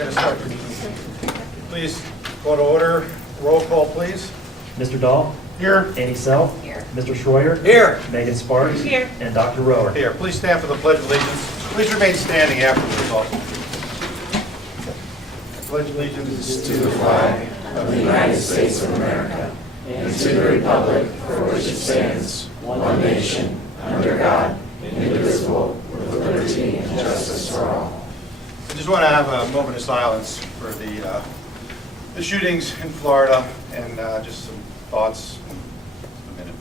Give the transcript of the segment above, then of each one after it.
going to start the meeting. Please go to order. Roll call, please. Mr. Dahl? Here. A.L.O.C.E. Here. Mr. Schroyer? Here. Megan Sparks? Here. And Dr. Rower? Here. Please stand for the Pledge of Allegiance. Please remain standing afterwards also. I pledge allegiance To the flag of the United States of America and to the republic for which it stands, one nation, under God, indivisible, with liberty and justice for all. I just want to have a moment of silence for the shootings in Florida and just some thoughts. Just a minute.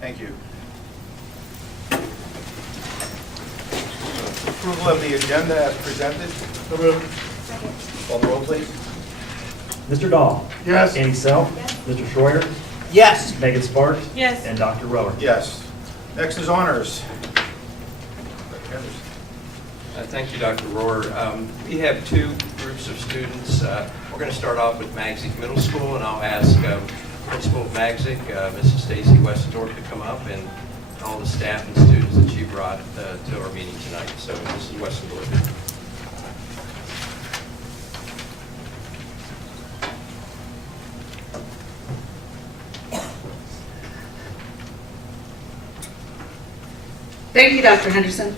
Thank you. Approval of the agenda as presented. Call the roll, please. Mr. Dahl? Yes. A.L.O.C.E. Yes. Mr. Schroyer? Yes. Megan Sparks? Yes. And Dr. Rower? Yes. Next is honors. Thank you, Dr. Rohr. We have two groups of students. We're going to start off with Magsic Middle School, and I'll ask Principal of Magsic, Mrs. Stacy Westendorf, to come up, and all the staff and students that she brought to our meeting tonight. So, Mrs. Westendorf. Thank you, Dr. Henderson.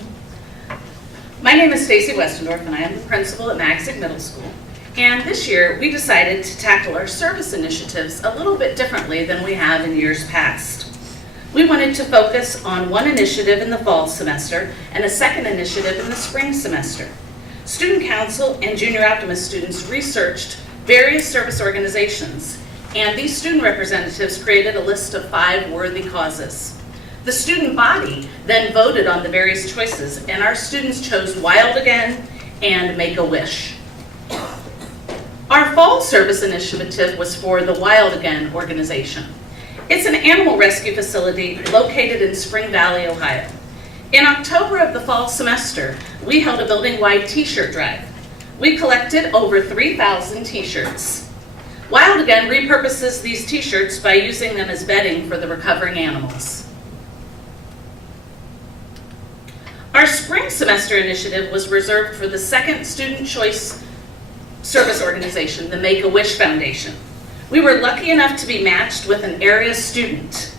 My name is Stacy Westendorf, and I am the principal at Magsic Middle School. And this year, we decided to tackle our service initiatives a little bit differently than we have in years past. We wanted to focus on one initiative in the fall semester and a second initiative in the spring semester. Student Council and Junior Optimist students researched various service organizations, and these student representatives created a list of 5 worthy causes. The student body then voted on the various choices, and our students chose Wild Again and Make-A-Wish. Our fall service initiative was for the Wild Again organization. It's an animal rescue facility located in Spring Valley, Ohio. In October of the fall semester, we held a building-wide t-shirt drive. We collected over 3,000 t-shirts. Wild Again repurposes these t-shirts by using them as bedding for the recovering animals. Our spring semester initiative was reserved for the second student choice service organization, the Make-A-Wish Foundation. We were lucky enough to be matched with an area student.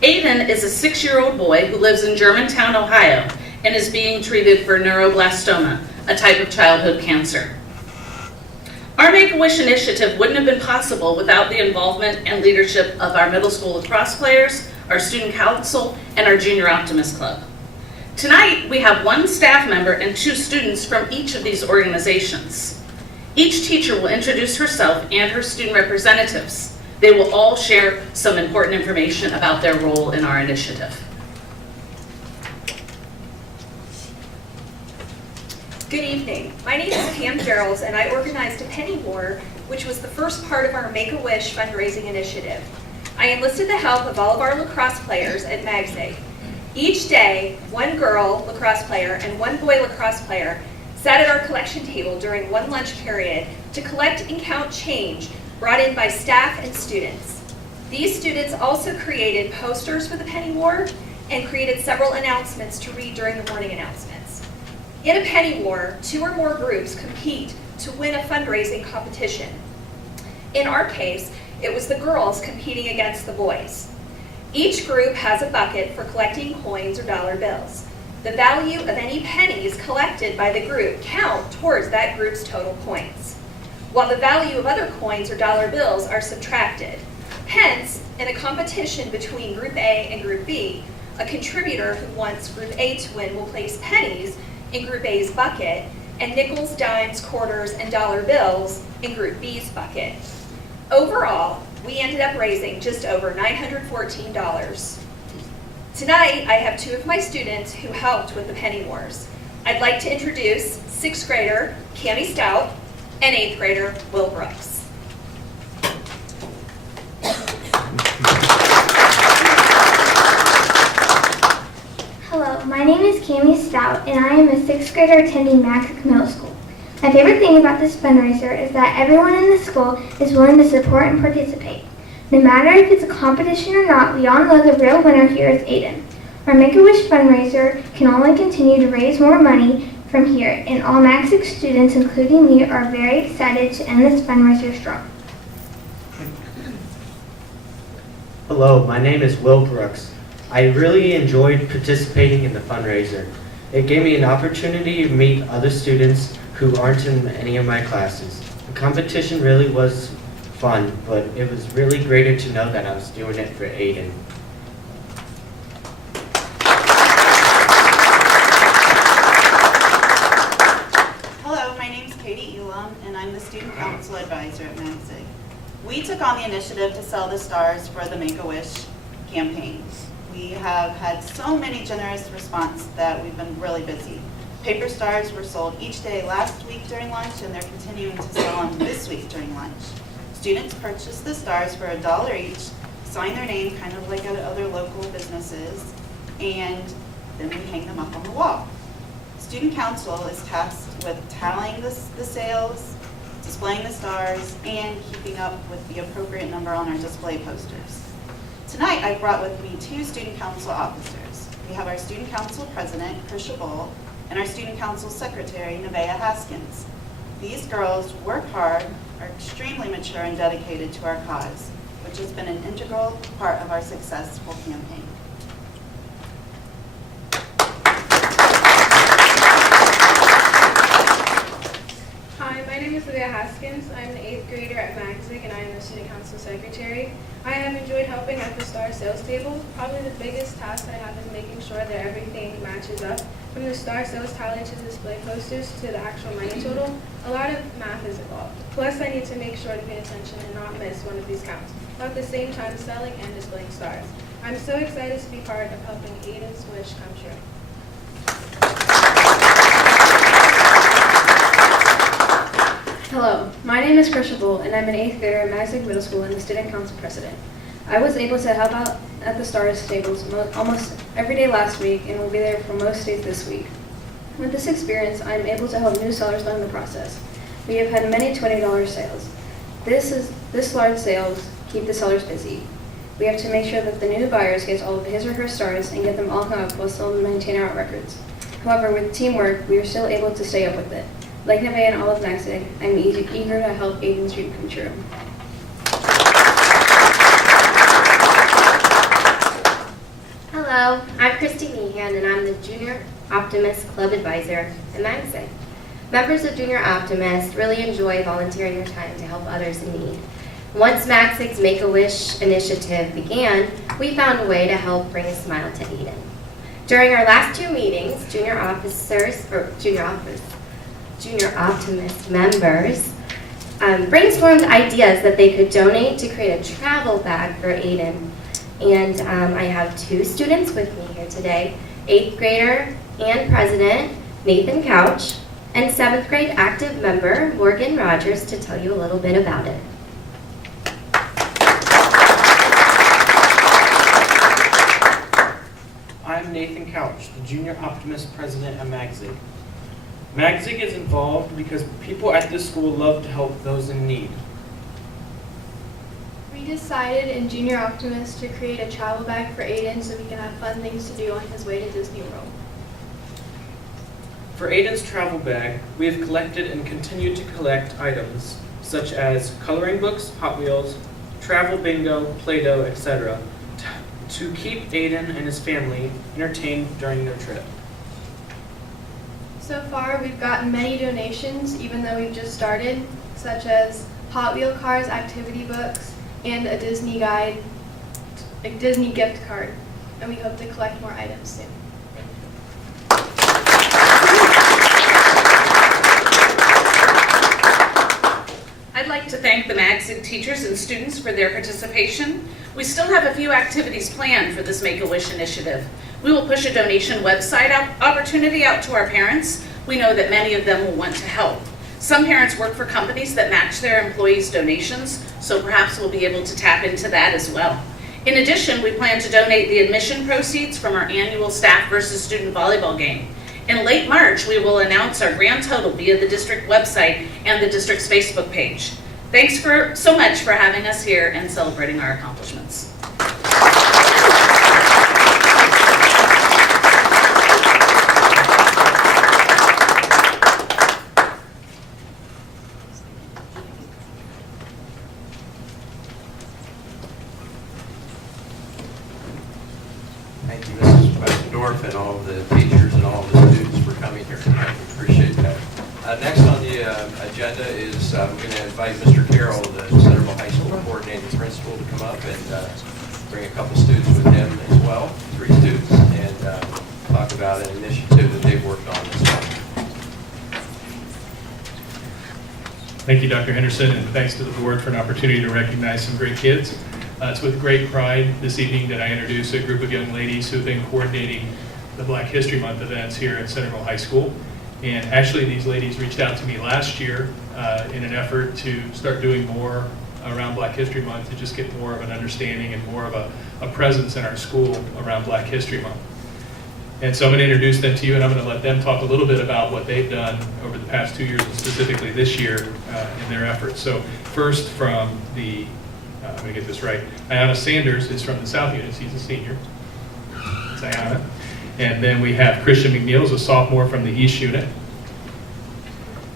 Aiden is a 6-year-old boy who lives in Germantown, Ohio, and is being treated for neuroblastoma, a type of childhood cancer. Our Make-A-Wish initiative wouldn't have been possible without the involvement and leadership of our middle school lacrosse players, our student council, and our Junior Optimist Club. Tonight, we have 1 staff member and 2 students from each of these organizations. Each teacher will introduce herself and her student representatives. They will all share some important information about their role in our initiative. Good evening. My name is Pam Gerald, and I organized a penny war, which was the first part of our Make-A-Wish fundraising initiative. I enlisted the help of all of our lacrosse players at Magsic. Each day, 1 girl lacrosse player and 1 boy lacrosse player sat at our collection table during 1 lunch period to collect and count change brought in by staff and students. These students also created posters for the penny war and created several announcements to read during the morning announcements. In a penny war, 2 or more groups compete to win a fundraising competition. In our case, it was the girls competing against the boys. Each group has a bucket for collecting coins or dollar bills. The value of any pennies collected by the group count towards that group's total points, while the value of other coins or dollar bills are subtracted. Hence, in a competition between Group A and Group B, a contributor who wants Group A to win will place pennies in Group A's bucket and nickels, dimes, quarters, and dollar bills in Group B's bucket. Overall, we ended up raising just over $914. Tonight, I have 2 of my students who helped with the penny wars. I'd like to introduce 6th grader Cami Stout and 8th grader Will Brooks. Hello, my name is Cami Stout, and I am a 6th grader attending Magsic Middle School. My favorite thing about this fundraiser is that everyone in the school is willing to support and participate. No matter if it's a competition or not, we all know the real winner here is Aiden. Our Make-A-Wish fundraiser can only continue to raise more money from here, and all Maxic students, including me, are very excited to end this fundraiser strong. Hello, my name is Will Brooks. I really enjoyed participating in the fundraiser. It gave me an opportunity to meet other students who aren't in any of my classes. The competition really was fun, but it was really greater to know that I was doing it for Aiden. Hello, my name's Katie Elam, and I'm the Student Council Advisor at MAGSIG. We took on the initiative to sell the stars for the Make-A-Wish campaign. We have had so many generous response that we've been really busy. Paper stars were sold each day last week during lunch, and they're continuing to sell them this week during lunch. Students purchase the stars for $1 each, sign their name kind of like at other local businesses, and then we hang them up on the wall. Student Council is tasked with tallying the sales, displaying the stars, and keeping up with the appropriate number on our display posters. Tonight, I brought with me 2 Student Council officers. We have our Student Council President, Krisha Bull, and our Student Council Secretary, Nevaeh Haskins. These girls work hard, are extremely mature and dedicated to our cause, which has been an integral part of our successful campaign. Hi, my name is Nevaeh Haskins. I'm an 8th grader at MAGSIG, and I am the Student Council Secretary. I have enjoyed helping at the STAR sales table. Probably the biggest task I have is making sure that everything matches up. From the STAR sales tally to display posters to the actual money total, a lot of math is involved. Plus, I need to make sure to pay attention and not miss one of these counts, while at the same time selling and displaying stars. I'm so excited to be part of helping Aiden's wish come true. Hello, my name is Krisha Bull, and I'm an 8th grader at MAGSIG Middle School and the Student Council President. I was able to help out at the STARS tables almost every day last week and will be there for most days this week. With this experience, I am able to help new sellers learn the process. We have had many $20 sales. This large sales keep the sellers busy. We have to make sure that the new buyers get all of his or her stars and get them all hung up while still maintaining our records. However, with teamwork, we are still able to stay up with it. Like Nevaeh and all of MAGSIG, I'm eager to help Aiden's dream come true. Hello, I'm Christy Meehan, and I'm the Junior Optimist Club Advisor at MAGSIG. Members of Junior Optimist really enjoy volunteering their time to help others in need. Once MAGSIG's Make-A-Wish initiative began, we found a way to help bring a smile to Aiden. During our last 2 meetings, Junior Optimist members brainstormed ideas that they could donate to create a travel bag for Aiden. And I have 2 students with me here today, 8th grader and president Nathan Couch, and 7th grade active member Morgan Rogers to tell you a little bit about it. I'm Nathan Couch, the Junior Optimist President at MAGSIG. MAGSIG is involved because people at this school love to help those in need. We decided in Junior Optimist to create a travel bag for Aiden so he can have fun things to do on his way to Disney World. For Aiden's travel bag, we have collected and continue to collect items such as coloring books, Hot Wheels, travel bingo, Play-Doh, etc. to keep Aiden and his family entertained during their trip. So far, we've gotten many donations, even though we've just started, such as Hot Wheel cars, activity books, and a Disney guide, a Disney gift card. And we hope to collect more items soon. I'd like to thank the MAGSIG teachers and students for their participation. We still have a few activities planned for this Make-A-Wish initiative. We will push a donation website opportunity out to our parents. We know that many of them will want to help. Some parents work for companies that match their employees' donations, so perhaps we'll be able to tap into that as well. In addition, we plan to donate the admission proceeds from our annual staff versus student volleyball game. In late March, we will announce our grand total via the district website and the district's Facebook page. Thanks so much for having us here and celebrating our accomplishments. Thank you, Mrs. Westendorf, and all of the teachers and all of the students for coming here tonight. We appreciate that. Next on the agenda is we're going to invite Mr. Carroll, the Centerville High School coordinating principal, to come up and bring a couple students with him as well, 3 students, and talk about an initiative that they've worked on this month. Thank you, Dr. Henderson, and thanks to the board for an opportunity to recognize some great kids. It's with great pride this evening that I introduce a group of young ladies who have been coordinating the Black History Month events here at Centerville High School. And actually, these ladies reached out to me last year in an effort to start doing more around Black History Month, to just get more of an understanding and more of a presence in our school around Black History Month. And so I'm going to introduce them to you, and I'm going to let them talk a little bit about what they've done over the past 2 years, and specifically this year in their efforts. So first, from the I'm going to get this right. Ayanna Sanders is from the South Unit. He's a senior. It's Ayanna. And then we have Christian McNeil, is a sophomore from the East Unit.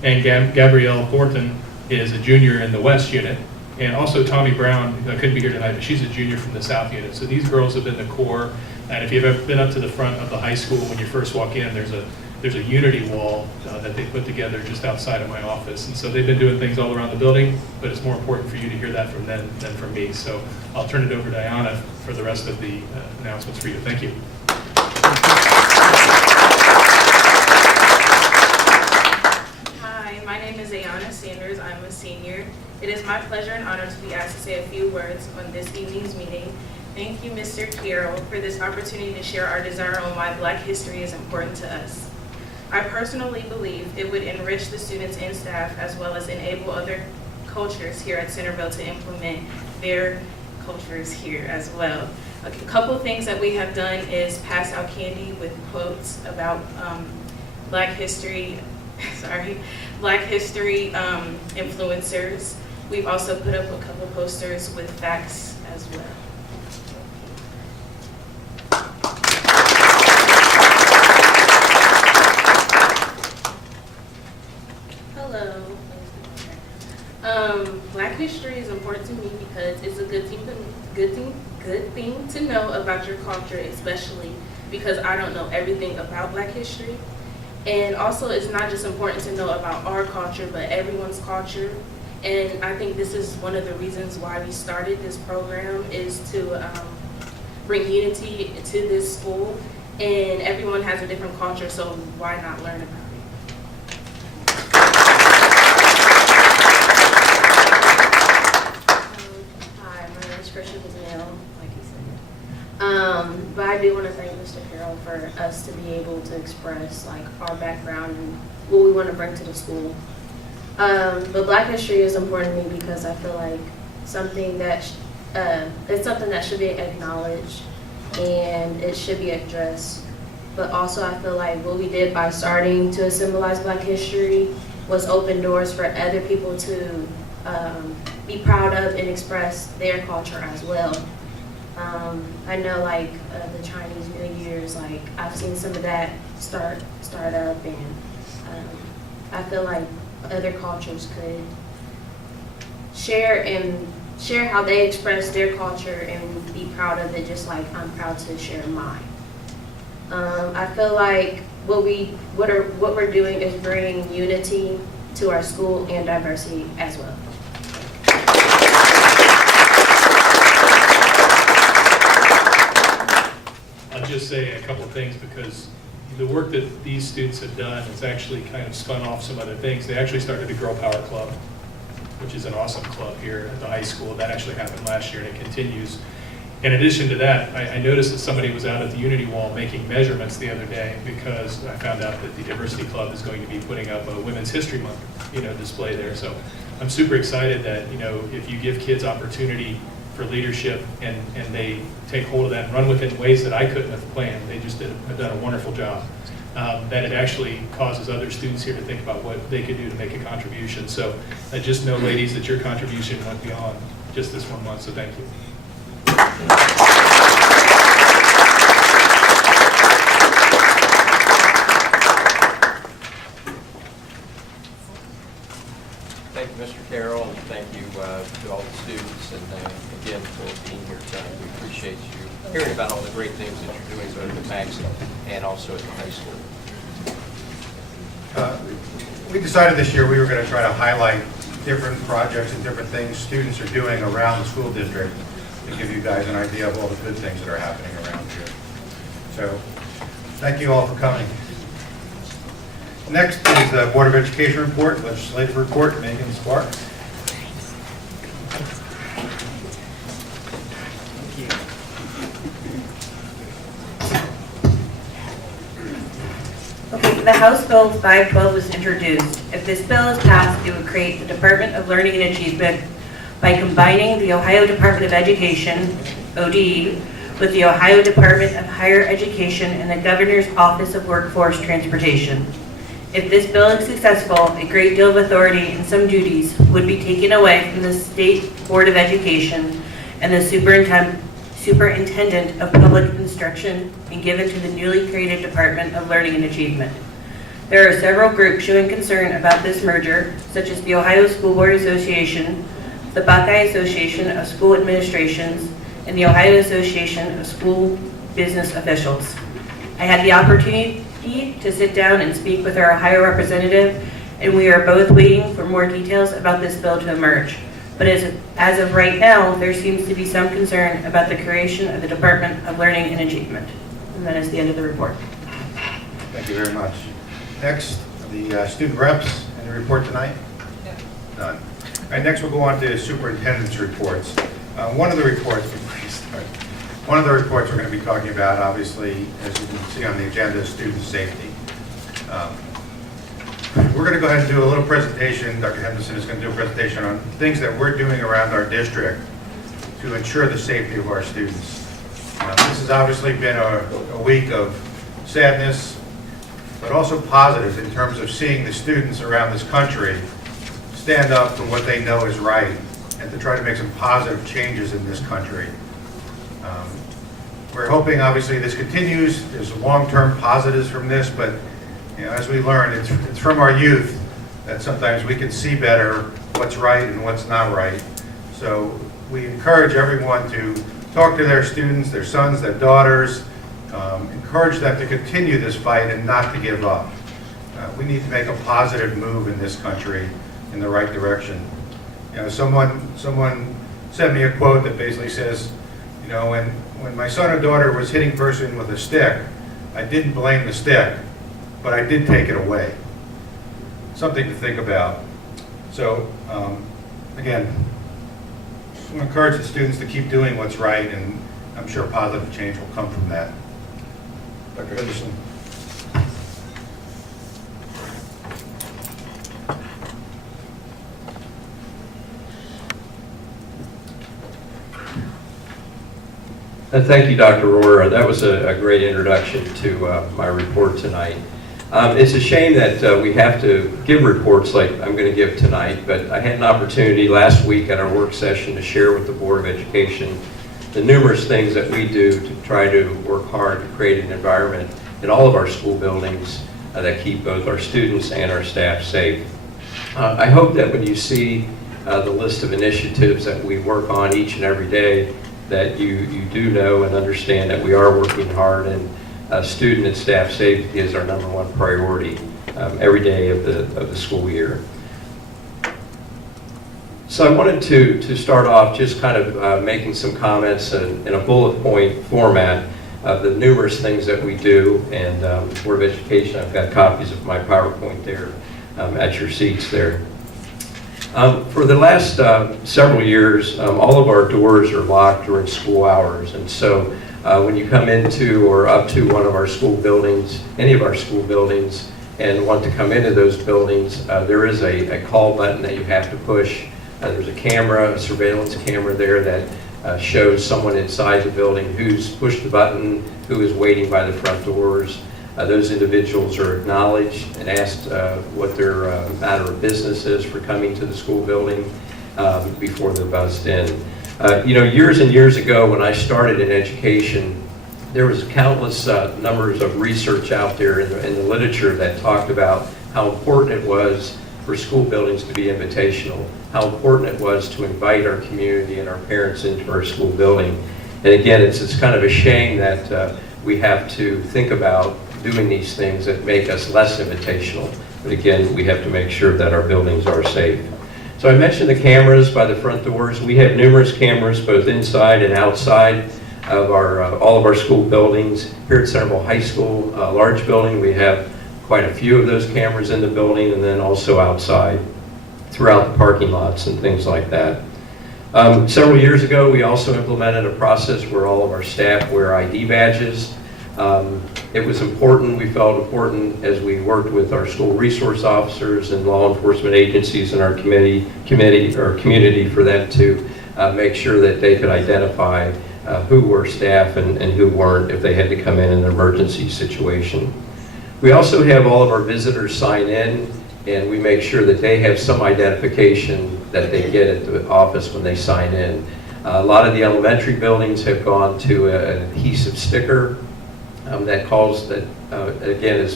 And Gabrielle Thornton is a junior in the West Unit. And also Tommy Brown couldn't be here tonight, but she's a junior from the South Unit. So these girls have been the core. And if you've ever been up to the front of the high school, when you first walk in, there's a unity wall that they put together just outside of my office. And so they've been doing things all around the building, but it's more important for you to hear that from them than from me. So I'll turn it over to Ayanna for the rest of the announcements for you. Thank you. Hi, my name is Ayanna Sanders. I'm a senior. It is my pleasure and honor to be asked to say a few words on this evening's meeting. Thank you, Mr. Carroll, for this opportunity to share our desire on why Black history is important to us. I personally believe it would enrich the students and staff, as well as enable other cultures here at Centerville to implement their cultures here as well. A couple of things that we have done is pass out candy with quotes about Black history influencers. We've also put up a couple posters with facts as well. Black history is important to me because it's a good thing to know about your culture, especially because I don't know everything about Black history. And also, it's not just important to know about our culture, but everyone's culture. And I think this is one of the reasons why we started this program, is to bring unity to this school. And everyone has a different culture, so why not learn about it? But I do want to thank Mr. Carroll for us to be able to express like our background and what we want to bring to the school. But Black history is important to me because I feel like it's something that should be acknowledged and it should be addressed. But also I feel like what we did by starting to symbolize Black history was open doors for other people to be proud of and express their culture as well. I know like the Chinese New Year's, like I've seen some of that start up, and I feel like other cultures could share how they express their culture and be proud of it, just like I'm proud to share mine. I feel like what we're doing is bringing unity to our school and diversity as well. I'll just say a couple of things, because the work that these students have done has actually kind of spun off some other things. They actually started a Girl Power Club, which is an awesome club here at the high school. That actually happened last year and it continues. In addition to that, I noticed that somebody was out at the Unity Wall making measurements the other day, because I found out that the Diversity Club is going to be putting up a Women's History Month, display there. So I'm super excited that, if you give kids opportunity for leadership and they take hold of that and run with it in ways that I couldn't have planned, they just have done a wonderful job. that it actually causes other students here to think about what they could do to make a contribution. So just know, ladies, that your contribution went beyond just this 1 month, so thank you. Thank you, Mr. Carroll, and thank you to all the students, and again for being here tonight. We appreciate you hearing about all the great things that you're doing both at Maxim and also at the high school. We decided this year we were going to try to highlight different projects and different things students are doing around the school district to give you guys an idea of all the good things that are happening around here. So, thank you all for coming. Next is the Board of Education report, legislative report, Megan Sparks. Okay, the House Bill 512 was introduced. If this bill is passed, it would create the Department of Learning and Achievement by combining the Ohio Department of Education, ODE, with the Ohio Department of Higher Education and the Governor's Office of Workforce Transportation. If this bill is successful, a great deal of authority and some duties would be taken away from the State Board of Education and the Superintendent of Public Instruction and given to the newly created Department of Learning and Achievement. There are several groups showing concern about this merger, such as the Ohio School Board Association, the Buckeye Association of School Administrations, and the Ohio Association of School Business Officials. I had the opportunity to sit down and speak with our Ohio representative, and we are both waiting for more details about this bill to emerge. But as of right now, there seems to be some concern about the creation of the Department of Learning and Achievement. And that is the end of the report. Thank you very much. Next, the student reps. Any report tonight? None. All right, next we'll go on to superintendent's reports. One of the reports we're going to be talking about, obviously, as you can see on the agenda, is student safety. We're going to go ahead and do a little presentation. Dr. Henderson is going to do a presentation on things that we're doing around our district to ensure the safety of our students. This has obviously been a week of sadness, but also positives in terms of seeing the students around this country stand up for what they know is right and to try to make some positive changes in this country. We're hoping, obviously, this continues. There's long-term positives from this, but as we learn, it's from our youth that sometimes we can see better what's right and what's not right. So we encourage everyone to talk to their students, their sons, their daughters, encourage them to continue this fight and not to give up. We need to make a positive move in this country in the right direction. Someone sent me a quote that basically says, when my son or daughter was hitting person with a stick, I didn't blame the stick, but I did take it away. Something to think about. So, again, we encourage the students to keep doing what's right, and I'm sure positive change will come from that. Dr. Henderson. Thank you, Dr. Rohr. That was a great introduction to my report tonight. It's a shame that we have to give reports like I'm going to give tonight, but I had an opportunity last week at our work session to share with the Board of Education the numerous things that we do to try to work hard to create an environment in all of our school buildings that keep both our students and our staff safe. I hope that when you see the list of initiatives that we work on each and every day, that you do know and understand that we are working hard, and student and staff safety is our #1 priority every day of the school year. So I wanted to start off just kind of making some comments in a bullet point format of the numerous things that we do, and Board of Education, I've got copies of my PowerPoint there at your seats there. For the last several years, all of our doors are locked during school hours, and so when you come into or up to one of our school buildings, any of our school buildings, and want to come into those buildings, there is a call button that you have to push. There's a camera, a surveillance camera there that shows someone inside the building who's pushed the button, who is waiting by the front doors. Those individuals are acknowledged and asked what their matter of business is for coming to the school building before they're buzzed in. Years and years ago when I started in education, there was countless numbers of research out there in the literature that talked about how important it was for school buildings to be invitational, how important it was to invite our community and our parents into our school building. And again, it's kind of a shame that we have to think about doing these things that make us less invitational. But again, we have to make sure that our buildings are safe. So I mentioned the cameras by the front doors. We have numerous cameras both inside and outside of all of our school buildings. Here at Centerville High School, a large building, we have quite a few of those cameras in the building, and then also outside throughout the parking lots and things like that. Several years ago, we also implemented a process where all of our staff wear ID badges. It was important, we felt important as we worked with our school resource officers and law enforcement agencies in our community for them to make sure that they could identify who were staff and who weren't if they had to come in an emergency situation. We also have all of our visitors sign in, and we make sure that they have some identification that they get at the office when they sign in. A lot of the elementary buildings have gone to an adhesive sticker that again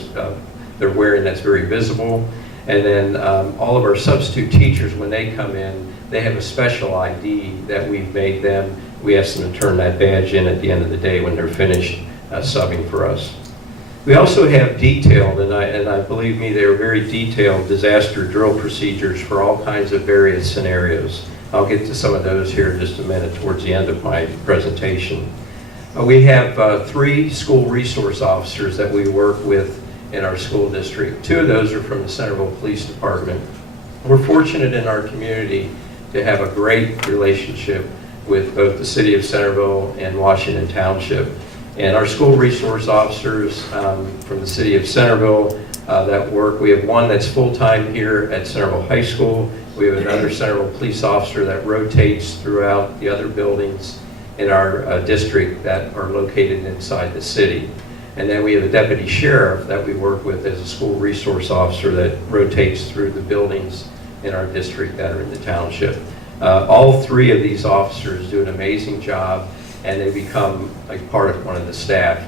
they're wearing, that's very visible. And then all of our substitute teachers, when they come in, they have a special ID that we've made them. We ask them to turn that badge in at the end of the day when they're finished subbing for us. We also have detailed, and I believe me, they are very detailed disaster drill procedures for all kinds of various scenarios. I'll get to some of those here in just a minute towards the end of my presentation. We have 3 school resource officers that we work with in our school district. 2 of those are from the Centerville Police Department. We're fortunate in our community to have a great relationship with both the City of Centerville and Washington Township. And our school resource officers from the City of Centerville that work, we have one that's full-time here at Centerville High School. We have another Centerville police officer that rotates throughout the other buildings in our district that are located inside the city. And then we have a deputy sheriff that we work with as a school resource officer that rotates through the buildings in our district that are in the township. All 3 of these officers do an amazing job, and they become a part of one of the staff.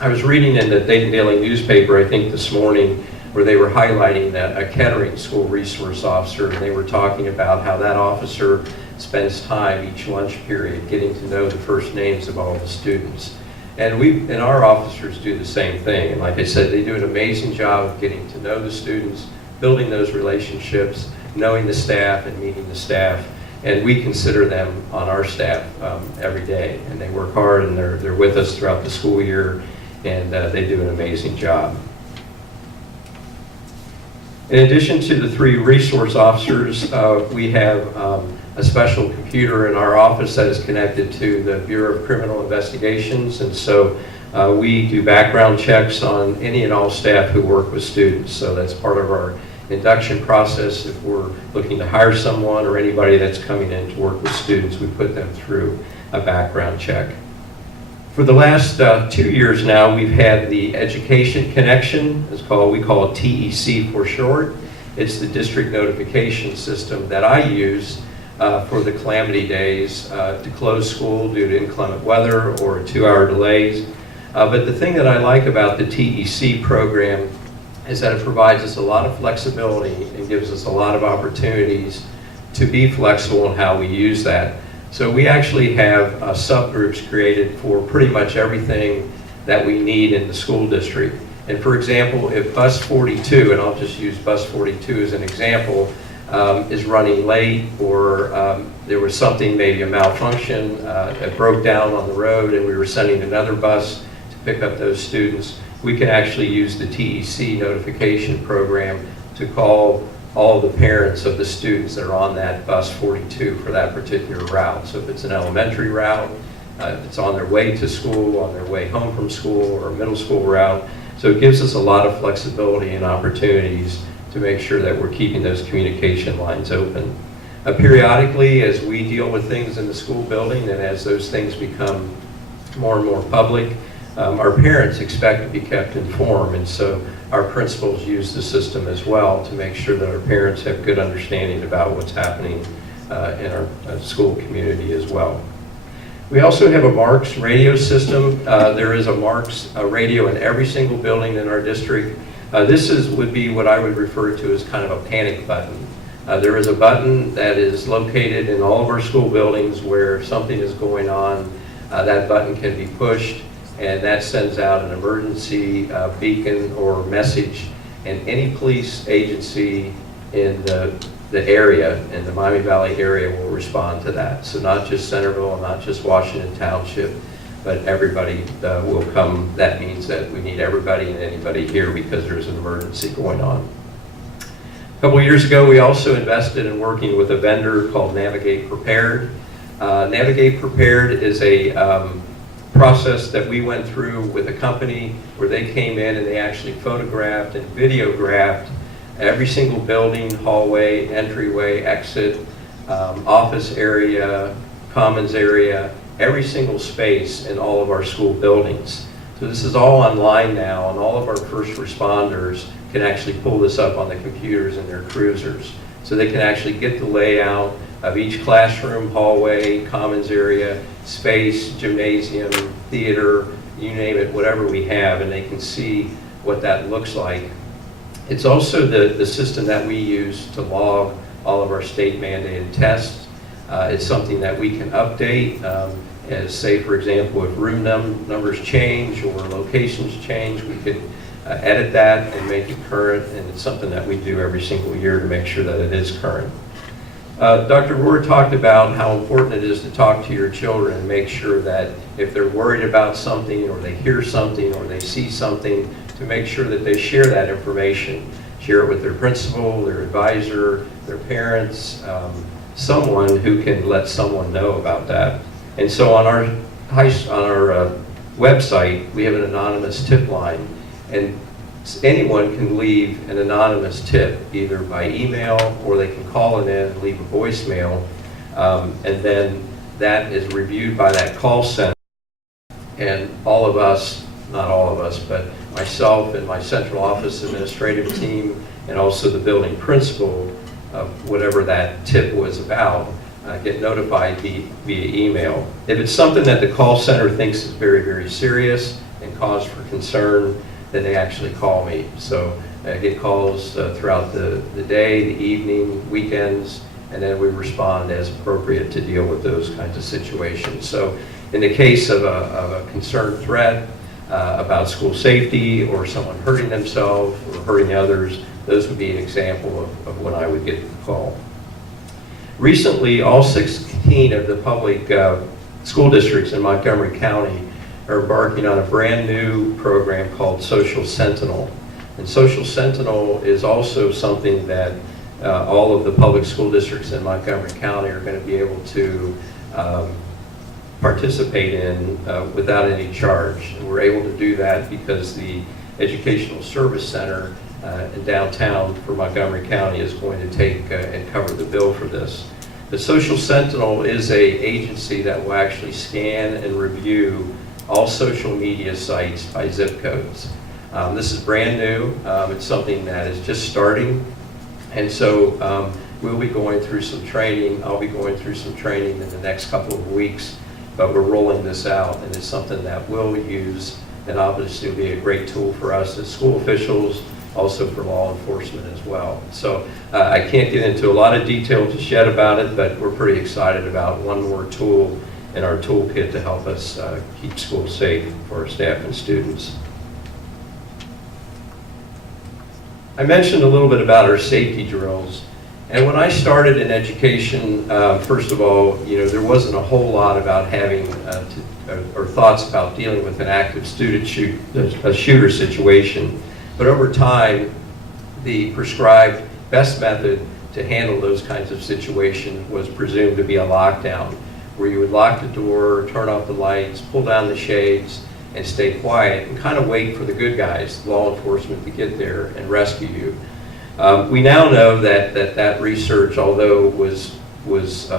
I was reading in the Dayton Daily newspaper, I think this morning, where they were highlighting a Kettering school resource officer, and they were talking about how that officer spends time each lunch period getting to know the first names of all the students. And our officers do the same thing. And like I said, they do an amazing job of getting to know the students, building those relationships, knowing the staff and meeting the staff. And we consider them on our staff every day. And they work hard, and they're with us throughout the school year, and they do an amazing job. In addition to the 3 resource officers, we have a special computer in our office that is connected to the Bureau of Criminal Investigations, and so we do background checks on any and all staff who work with students. So that's part of our induction process. If we're looking to hire someone or anybody that's coming in to work with students, we put them through a background check. For the last 2 years now, we've had the Education Connection. We call it TEC for short. It's the district notification system that I use for the calamity days to close school due to inclement weather or 2-hour delays. But the thing that I like about the TEC program is that it provides us a lot of flexibility and gives us a lot of opportunities to be flexible in how we use that. So we actually have subgroups created for pretty much everything that we need in the school district. And for example, if bus 42, and I'll just use bus 42 as an example, is running late, or there was something, maybe a malfunction that broke down on the road and we were sending another bus to pick up those students, we can actually use the TEC notification program to call all the parents of the students that are on that bus 42 for that particular route. So if it's an elementary route, if it's on their way to school, on their way home from school, or a middle school route. So it gives us a lot of flexibility and opportunities to make sure that we're keeping those communication lines open. Periodically, as we deal with things in the school building and as those things become more and more public, our parents expect to be kept informed, and so our principals use the system as well to make sure that our parents have good understanding about what's happening in our school community as well. We also have a Marks radio system. There is a Marks radio in every single building in our district. Would be what I would refer to as kind of a panic button. There is a button that is located in all of our school buildings where if something is going on, that button can be pushed, and that sends out an emergency beacon or message, and any police agency in the area, in the Miami Valley area, will respond to that. So not just Centerville, not just Washington Township, but everybody will come. That means that we need everybody and anybody here because there's an emergency going on. A couple years ago, we also invested in working with a vendor called Navigate Prepared. Navigate Prepared is a process that we went through with a company where they came in and they actually photographed and videographed every single building, hallway, entryway, exit, office area, commons area, every single space in all of our school buildings. So this is all online now, and all of our first responders can actually pull this up on the computers in their cruisers. So they can actually get the layout of each classroom, hallway, commons area, space, gymnasium, theater, you name it, whatever we have, and they can see what that looks like. It's also the system that we use to log all of our state mandated tests. It's something that we can update, as say, for example, if room numbers change or locations change, we can edit that and make it current, and it's something that we do every single year to make sure that it is current. Dr. Rohr talked about how important it is to talk to your children and make sure that if they're worried about something or they hear something or they see something, to make sure that they share that information. Share it with their principal, their advisor, their parents, someone who can let someone know about that. And so on our website, we have an anonymous tip line, and anyone can leave an anonymous tip either by email or they can call it in and leave a voicemail, and then that is reviewed by that call center, and all of us, not all of us, but myself and my central office administrative team and also the building principal of whatever that tip was about get notified via email. If it's something that the call center thinks is very, very serious and cause for concern, then they actually call me. So I get calls throughout the day, the evening, weekends, and then we respond as appropriate to deal with those kinds of situations. So in the case of a concerned threat about school safety or someone hurting themselves or hurting others, those would be an example of when I would get the call. Recently, all 16 of the public school districts in Montgomery County are embarking on a brand new program called Social Sentinel. And Social Sentinel is also something that all of the public school districts in Montgomery County are going to be able to participate in without any charge. And we're able to do that because the Educational Service Center in downtown for Montgomery County is going to take and cover the bill for this. The Social Sentinel is an agency that will actually scan and review all social media sites by zip codes. This is brand new. It's something that is just starting. And so we'll be going through some training. I'll be going through some training in the next couple of weeks, but we're rolling this out, and it's something that we'll use, and obviously will be a great tool for us as school officials, also for law enforcement as well. So I can't get into a lot of detail just yet about it, but we're pretty excited about one more tool in our toolkit to help us keep schools safe for our staff and students. I mentioned a little bit about our safety drills. And when I started in education, first of all, there wasn't a whole lot about having or thoughts about dealing with an active student shooter situation. But over time, the prescribed best method to handle those kinds of situations was presumed to be a lockdown, where you would lock the door, turn off the lights, pull down the shades, and stay quiet and kind of wait for the good guys, law enforcement, to get there and rescue you. We now know that research, although was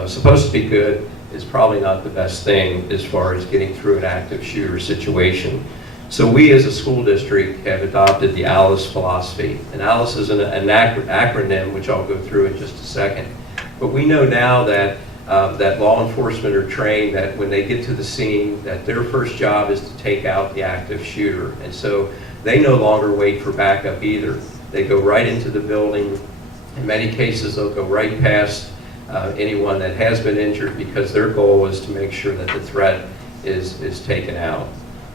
supposed to be good, is probably not the best thing as far as getting through an active shooter situation. So we as a school district have adopted the A.L.O.C.E philosophy. And A.L.O.C.E is an acronym, which I'll go through in just a second. But we know now that that law enforcement are trained that when they get to the scene, that their first job is to take out the active shooter. And so they no longer wait for backup either. They go right into the building. In many cases, they'll go right past anyone that has been injured because their goal is to make sure that the threat is taken out.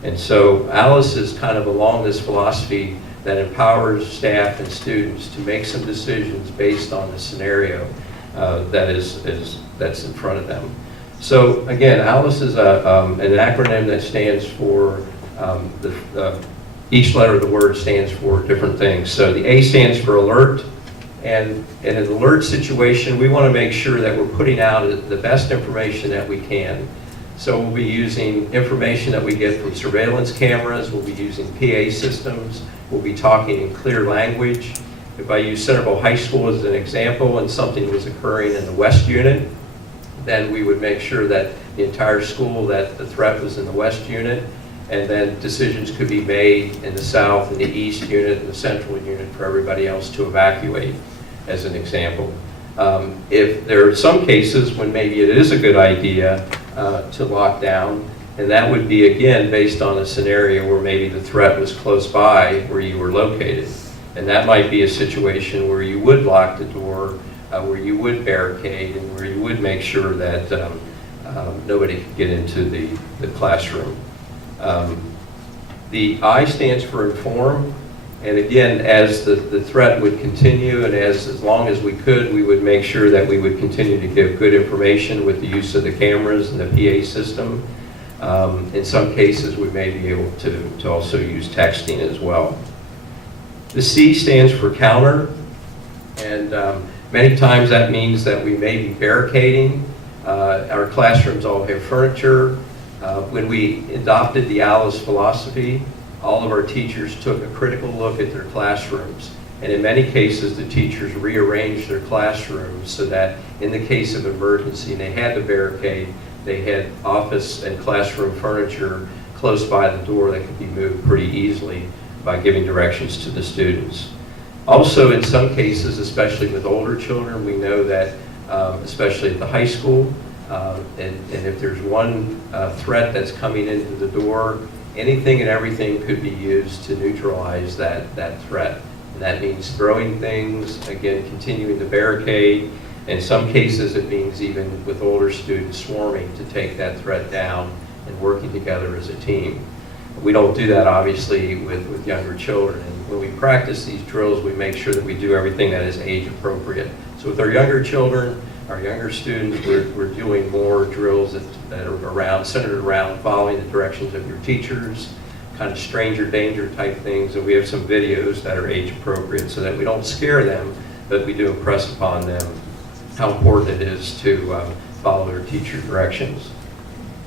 And so A.L.O.C.E is kind of along this philosophy that empowers staff and students to make some decisions based on the scenario that's in front of them. So again, A.L.O.C.E is an acronym that stands for, each letter of the word stands for different things. So the A stands for alert, and in an alert situation, we want to make sure that we're putting out the best information that we can. So we'll be using information that we get from surveillance cameras, we'll be using PA systems, we'll be talking in clear language. If I use Centerville High School as an example and something was occurring in the West Unit, then we would make sure that the entire school, that the threat was in the West Unit, and then decisions could be made in the South and the East Unit and the Central Unit for everybody else to evacuate, as an example. If there are some cases when maybe it is a good idea to lock down, and that would be, again, based on a scenario where maybe the threat was close by where you were located. And that might be a situation where you would lock the door, where you would barricade, and where you would make sure that nobody could get into the classroom. The I stands for inform. And again, as the threat would continue, and as long as we could, we would make sure that we would continue to give good information with the use of the cameras and the PA system. In some cases, we may be able to also use texting as well. The C stands for counter, and many times that means that we may be barricading. Our classrooms all have furniture. When we adopted the A.L.O.C.E philosophy, all of our teachers took a critical look at their classrooms. And in many cases, the teachers rearranged their classrooms so that in the case of emergency, and they had to barricade, they had office and classroom furniture close by the door that could be moved pretty easily by giving directions to the students. Also, in some cases, especially with older children, we know that, especially at the high school, and if there's one threat that's coming into the door, anything and everything could be used to neutralize that threat. And that means throwing things, again, continuing to barricade. In some cases, it means even with older students swarming to take that threat down and working together as a team. We don't do that, obviously, with younger children. And when we practice these drills, we make sure that we do everything that is age appropriate. So with our younger children, our younger students, we're doing more drills that are centered around following the directions of your teachers, kind of stranger danger type things. And we have some videos that are age appropriate so that we don't scare them, but we do impress upon them how important it is to follow their teacher directions.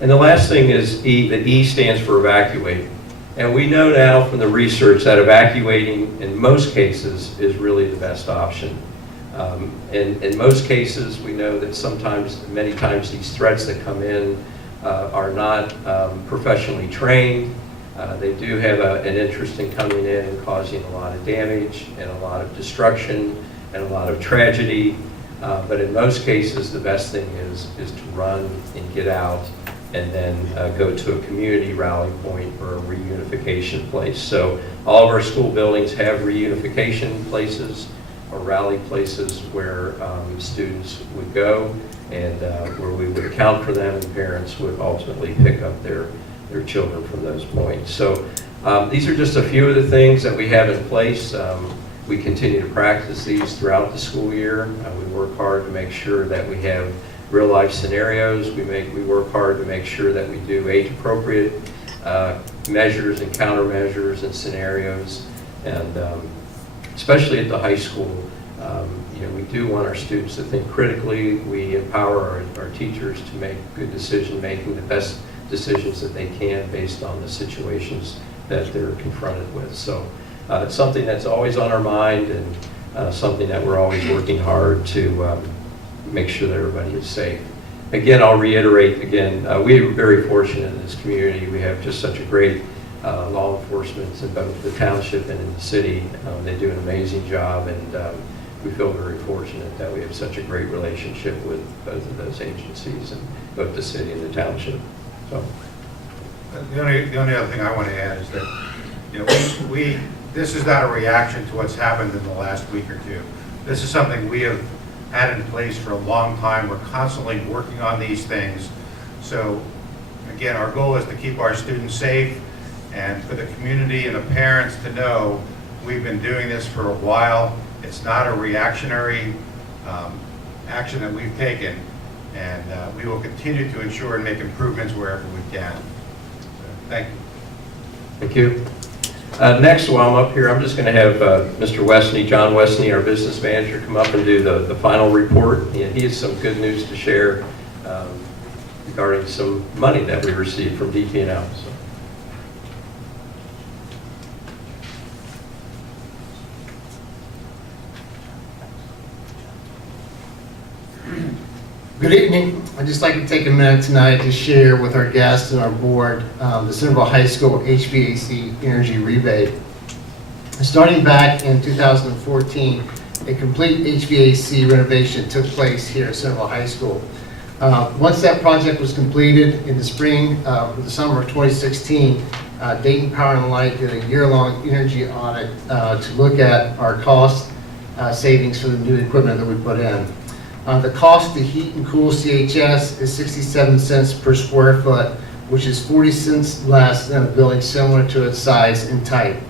And the last thing is E. The E stands for evacuate. And we know now from the research that evacuating in most cases is really the best option. In most cases, we know that many times these threats that come in are not professionally trained. They do have an interest in coming in and causing a lot of damage and a lot of destruction and a lot of tragedy. But in most cases, the best thing is to run and get out and then go to a community rally point or a reunification place. So all of our school buildings have reunification places or rally places where students would go and where we would account for them, and parents would ultimately pick up their children from those points. So these are just a few of the things that we have in place. We continue to practice these throughout the school year. We work hard to make sure that we have real life scenarios. We work hard to make sure that we do age appropriate measures and countermeasures and scenarios. And especially at the high school, we do want our students to think critically. We empower our teachers to make good decision making, the best decisions that they can based on the situations that they're confronted with. So it's something that's always on our mind, and something that we're always working hard to make sure that everybody is safe. Again, I'll reiterate again, we are very fortunate in this community. We have just such a great law enforcement in both the township and in the city. They do an amazing job, and we feel very fortunate that we have such a great relationship with both of those agencies, and both the city and the township. So, The only other thing I want to add is that, you know, this is not a reaction to what's happened in the last week or two. This is something we have had in place for a long time. We're constantly working on these things. So, again, our goal is to keep our students safe, and for the community and the parents to know we've been doing this for a while. It's not a reactionary action that we've taken, and we will continue to ensure and make improvements wherever we can. So, thank you. thank you. Next, while I'm up here, I'm just going to have Mr. Westney, John Westney, our business manager, come up and do the final report. And he has some good news to share regarding some money that we received from DP&L. So. Good evening. I'd just like to take a minute tonight to share with our guests and our board the Centerville High School HVAC energy rebate. Starting back in 2014, a complete HVAC renovation took place here at Centerville High School. Once that project was completed in the spring, the summer of 2016, Dayton Power and Light did a year-long energy audit to look at our cost savings for the new equipment that we put in. The cost to heat and cool CHS is 67 cents per square foot, which is 40 cents less than a building similar to its size and type.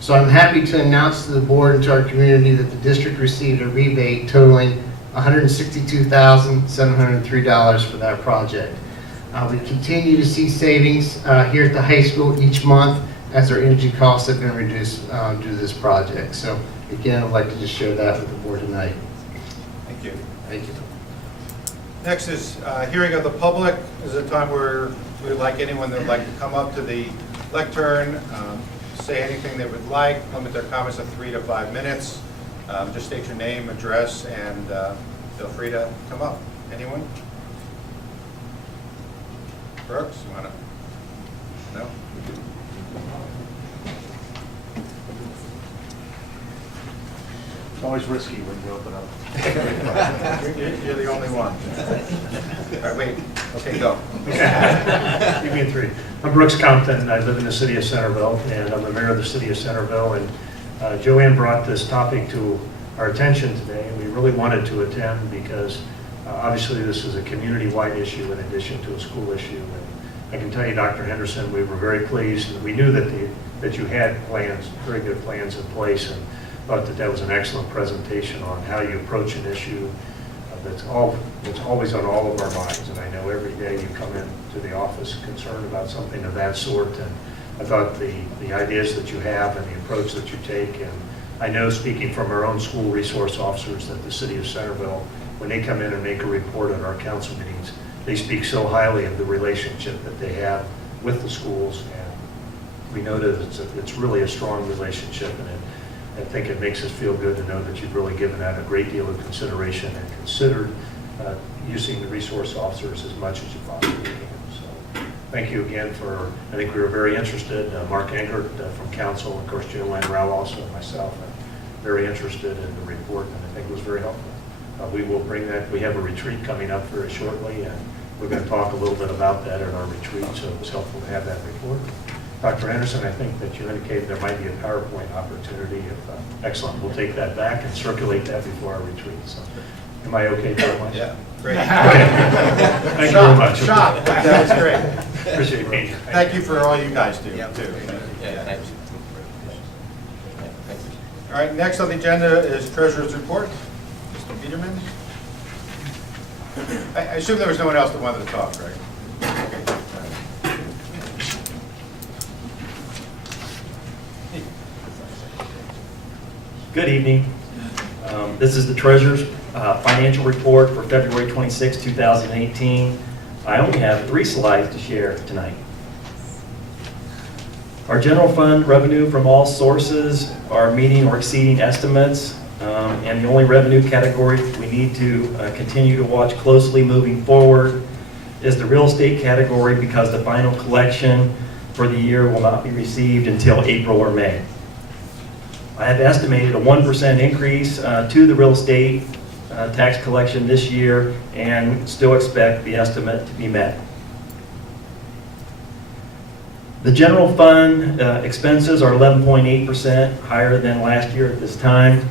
So I'm happy to announce to the board and to our community that the district received a rebate totaling $162,703 for that project. We continue to see savings here at the high school each month as our energy costs have been reduced due to this project. So again, I'd like to just share that with the board tonight. Thank you. Thank you. Next is hearing of the public. This is a time where we would like anyone that would like to come up to the lectern, say anything they would like, limit their comments to 3 to 5 minutes. Just state your name, address, and feel free to come up. Anyone? Brooks, you want to? No? It's always risky when you open up. You're the only one. All right, wait. Okay, go. Give me a 3. I'm Brooks Compton. I live in the city of Centerville, and I'm the mayor of the city of Centerville. And Joanne brought this topic to our attention today, and we really wanted to attend because obviously this is a community-wide issue in addition to a school issue. And I can tell you, Dr. Henderson, we were very pleased, and we knew that you had plans, very good plans in place, and thought that was an excellent presentation on how you approach an issue that's always on all of our minds. And I know every day you come into the office concerned about something of that sort. And I thought the ideas that you have and the approach that you take, and I know, speaking from our own school resource officers, that the city of Centerville, when they come in and make a report at our council meetings, they speak so highly of the relationship that they have with the schools. And we know that it's really a strong relationship, and I think it makes us feel good to know that you've really given that a great deal of consideration and considered using the resource officers as much as you possibly can. So thank you again for, I think we were very interested, Mark Engert from council, of course Joanne Rao also, and myself, very interested in the report, and I think it was very helpful. We will bring that, we have a retreat coming up very shortly, and we're going to talk a little bit about that at our retreat, so it was helpful to have that report. Dr. Anderson, I think that you indicated there might be a PowerPoint opportunity. Excellent, we'll take that back and circulate that before our retreat. So, am I okay very much? Yeah, great. Okay. Thank you very much. Shot. That was great. Appreciate it, Peter. Thank you for all you guys do, too. Yeah, thanks. All right, next on the agenda is Treasurer's Report. Mr. Peterman. I assume there was no one else that wanted to talk, right? Okay. Good evening. This is the Treasurer's financial report for February 26, 2018. I only have 3 slides to share tonight. Our general fund revenue from all sources are meeting or exceeding estimates, and the only revenue category we need to continue to watch closely moving forward is the real estate category, because the final collection for the year will not be received until April or May. I have estimated a 1% increase to the real estate tax collection this year and still expect the estimate to be met. The general fund expenses are 11.8% higher than last year at this time,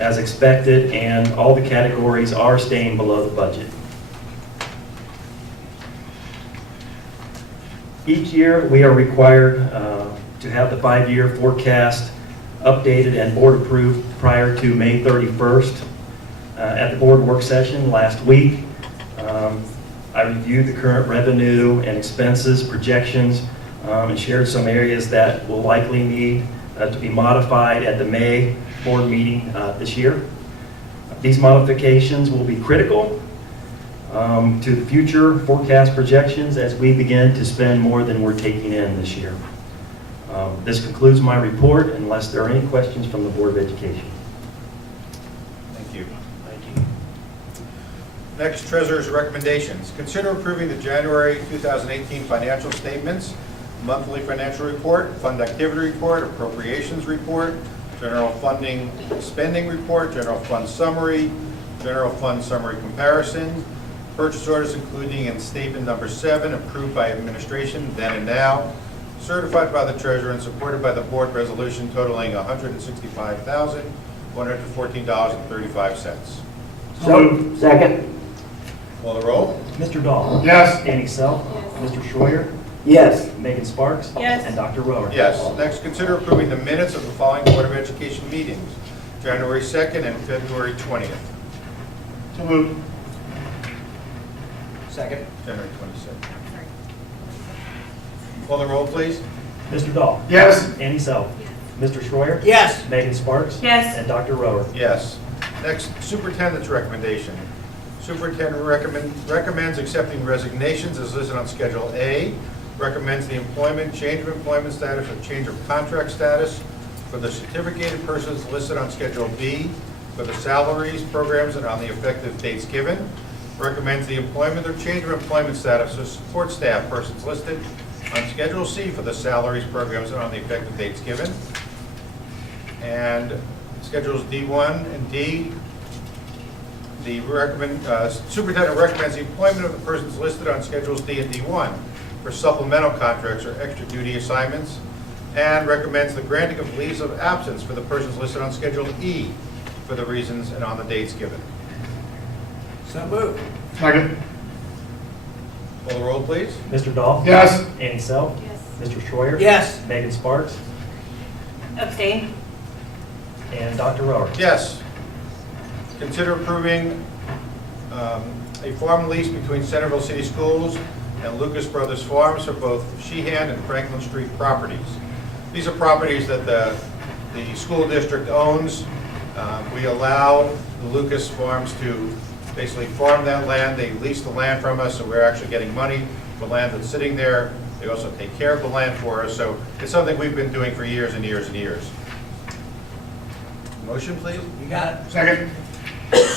as expected, and all the categories are staying below the budget. Each year, we are required to have the 5-year forecast updated and board approved prior to May 31st. At the board work session last week, I reviewed the current revenue and expenses projections and shared some areas that will likely need to be modified at the May board meeting this year. These modifications will be critical to the future forecast projections as we begin to spend more than we're taking in this year. This concludes my report unless there are any questions from the Board of Education. Thank you. Thank you. Next, Treasurer's recommendations. Consider approving the January 2018 financial statements, monthly financial report, fund activity report, appropriations report, general funding spending report, general fund summary, general fund summary comparison, purchase orders including in statement number 7, approved by administration then and now, certified by the treasurer and supported by the board resolution totaling $165,114.35. So, second. Call the roll. Mr. Dahl. Yes. Annie Self. Mr. Schroyer. Yes. Megan Sparks. Yes. And Dr. Rower. Yes. Next, consider approving the minutes of the following Board of Education meetings, January 2nd and February 20th. So moved. Second. January 26th. Call the roll, please. Mr. Dahl. Yes. Annie Self. Mr. Schroyer. Yes. Megan Sparks. Yes. And Dr. Rower. Yes. Next, Superintendent's recommendation. Superintendent recommends accepting resignations as listed on Schedule A, recommends the employment, change of employment status, or change of contract status for the certificated persons listed on Schedule B, for the salaries, programs, and on the effective dates given, recommends the employment or change of employment status of support staff persons listed on Schedule C for the salaries, programs, and on the effective dates given, and Schedules D1 and D. The superintendent recommends the employment of the persons listed on Schedules D and D1 for supplemental contracts or extra duty assignments, and recommends the granting of leaves of absence for the persons listed on Schedule E for the reasons and on the dates given. So moved. Second. Call the roll, please. Mr. Dahl. Yes. Annie Self. Yes. Mr. Schroyer. Yes. Megan Sparks. Abstain. And Dr. Rower. Yes. Consider approving a farm lease between Centerville City Schools and Lucas Brothers Farms for both Sheehan and Franklin Street properties. These are properties that the school district owns. We allow the Lucas Farms to basically farm that land. They lease the land from us, so we're actually getting money for land that's sitting there. They also take care of the land for us, so it's something we've been doing for years and years and years. Motion, please. You got it. Second.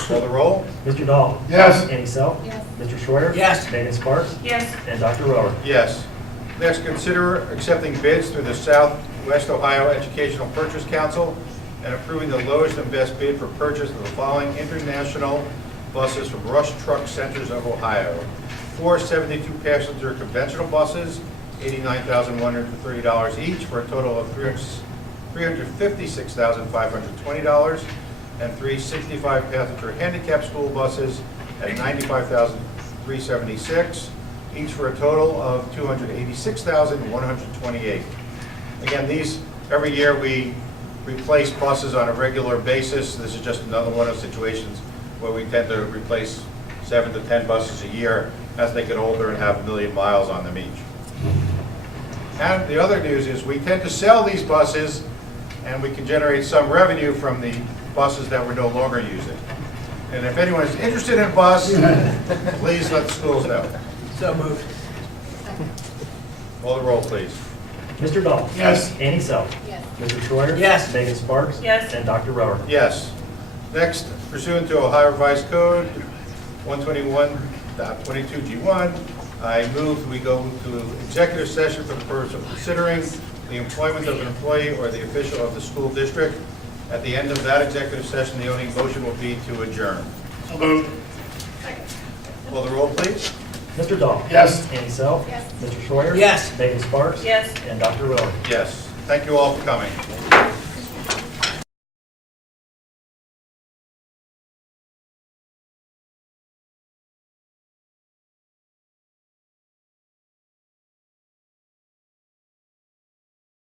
Call the roll. Mr. Dahl. Yes. Annie Self. Yes. Mr. Schroyer. Yes. Megan Sparks. Yes. And Dr. Rower. Yes. Next, consider accepting bids through the Southwest Ohio Educational Purchase Council and approving the lowest and best bid for purchase of the following international buses from Rush Truck Centers of Ohio. 4 72-passenger conventional buses, $89,130 each, for a total of $356,520, and 3 65-passenger handicap school buses at $95,376, each for a total of $286,128. Again, these, every year we replace buses on a regular basis. This is just another one of the situations where we tend to replace 7 to 10 buses a year as they get older and have 1 million miles on them each. And the other news is we tend to sell these buses and we can generate some revenue from the buses that we're no longer using. And if anyone is interested in a bus, please let the schools know. So moved. Call the roll, please. Mr. Dahl. Yes. Annie Self. Yes. Mr. Schroyer. Yes. Megan Sparks. Yes. And Dr. Rower. Yes. Next, pursuant to Ohio Revised Code 121.22G1, I move we go to executive session for the purpose of considering the employment of an employee or the official of the school district. At the end of that executive session, the only motion will be to adjourn. So moved. Call the roll, please. Mr. Dahl? Yes. Annie Self? Yes. Mr. Schreier? Yes. Megan Sparks? Yes. And Dr. Willard? Yes. Thank you all for coming.